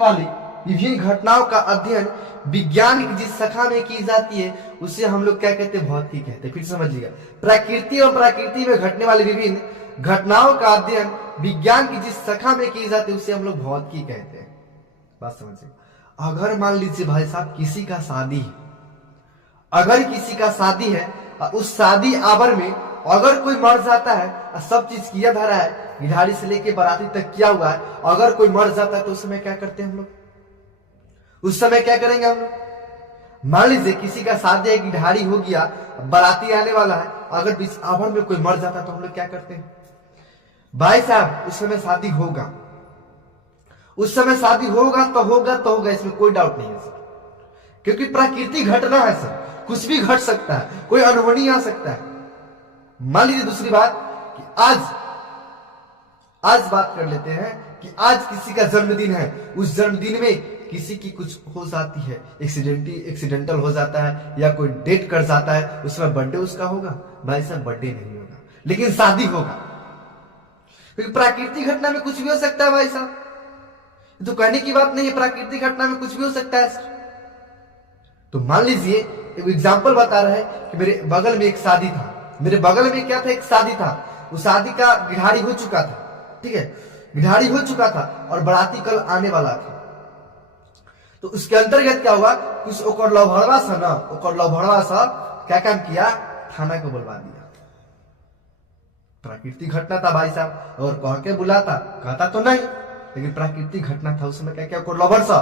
वाली विभिन्न घटनाओं का अध्ययन विज्ञान की जिस शाखा में की जाती है उसे हम लोग क्या कहते हैं? भौतिकी कहते हैं। फिर समझिएगा, प्रकृति और प्रकृति में घटने वाली विभिन्न घटनाओं का अध्ययन विज्ञान की जिस शाखा में की जाती है उसे हम लोग भौतिकी कहते हैं। बात समझिए। अगर मान लीजिए भाई साहब किसी का शादी है, अगर किसी का शादी है और उस शादी आवर में अगर कोई मर जाता है और सब चीज किया धरा है, गिधारी से लेके बाराती तक किया हुआ है, अगर कोई मर जाता है तो उस समय क्या करते हैं हम लोग? उस समय क्या करेंगे हम लोग? मान लीजिए किसी का शादी है, गिधारी हो गया, बाराती आने वाला है, अगर बीच आवर में कोई मर जाता है तो हम लोग क्या करते हैं? भाई साहब उस समय शादी होगा, उस समय शादी होगा तो होगा तो होगा, इसमें कोई डाउट नहीं है सर, क्योंकि प्राकृतिक घटना है सर, कुछ भी घट सकता है, कोई अनहोनी आ सकता है। मान लीजिए दूसरी बात कि आज बात कर लेते हैं कि आज किसी का जन्मदिन है, उस जन्मदिन में किसी की कुछ हो जाती है, एक्सीडेंटल हो जाता है या कोई डेट कर जाता है, उसमें बर्थडे उसका होगा? भाई साहब बर्थडे नहीं होगा, लेकिन शादी होगा, क्योंकि प्राकृतिक घटना में कुछ भी हो सकता है भाई साहब। तो कहने की बात नहीं है, प्राकृतिक घटना में कुछ भी हो सकता है सर। तो मान लीजिए एक एग्जाम्पल बता रहे हैं कि मेरे बगल में एक शादी था, मेरे बगल में क्या था? एक शादी था, उस शादी का गिधारी हो चुका था, ठीक है, गिधारी हो चुका था और बाराती कल आने वाला था। तो उसके अंतर्गत क्या हुआ? कुछ ओकर लवभड़वा सा ना, ओकर लवभड़वा सा क्या काम किया? थाना को बुलवा दिया। प्राकृतिक घटना था भाई साहब, और कह के बुलाता कहता तो नहीं, लेकिन प्राकृतिक घटना था। उस समय क्या क्या ओकर लवर सा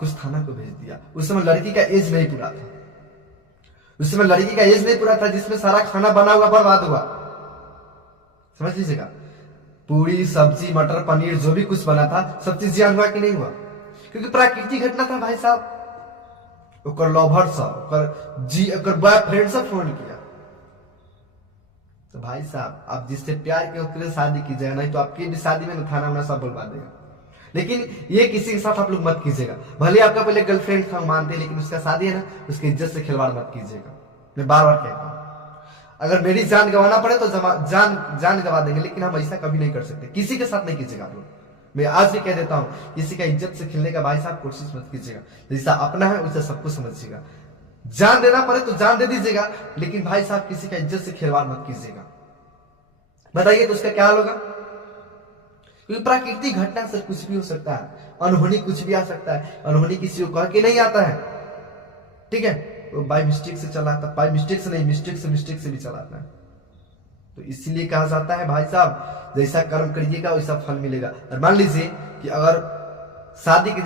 कुछ थाना को भेज दिया। उस समय लड़की का एज नहीं पूरा था, उस समय लड़की का एज नहीं पूरा था, जिसमें सारा खाना बना हुआ बर्बाद हुआ। समझ लीजिएगा, पूरी सब्जी मटर पनीर जो भी कुछ बना था सब चीज जियान हुआ कि नहीं हुआ? क्योंकि प्राकृतिक घटना था भाई साहब। ओकर लवर सा, ओकर बॉयफ्रेंड से फोन किया, तो भाई साहब आप जिससे प्यार के उसके शादी कीजिएगा, नहीं तो आपकी भी शादी में थाना वाना सब बुलवा देगा। लेकिन ये किसी के साथ आप लोग मत कीजिएगा। भले आपका पहले गर्लफ्रेंड था मानते, लेकिन उसका शादी है ना, उसकी इज्जत से खिलवाड़ मत कीजिएगा। मैं बार बार कहता हूँ, अगर मेरी जान गंवाना पड़े तो जान गंवा देंगे, लेकिन हम ऐसा कभी नहीं कर सकते। किसी के साथ नहीं कीजिएगा आप लोग। मैं आज भी कह देता हूँ, किसी का इज्जत से खेलने का भाई साहब कोशिश मत कीजिएगा। जैसा अपना है वैसा सबको समझिएगा। जान देना पड़े तो जान दे दीजिएगा, लेकिन भाई साहब किसी का इज्जत से खिलवाड़ मत कीजिएगा। बताइए तो उसका क्या हाल होगा? क्योंकि प्राकृतिक घटना से कुछ भी हो सकता है, अनहोनी कुछ भी आ सकता है। अनहोनी किसी को कह के नहीं आता है, ठीक है, वो बाय मिस्टेक से चलाता, बाय मिस्टेक से नहीं, मिस्टेक से भी चलाता है। तो इसीलिए कहा जाता है भाई साहब, जैसा कर्म करिएगा वैसा फल मिलेगा। और मान लीजिए कि अगर शादी के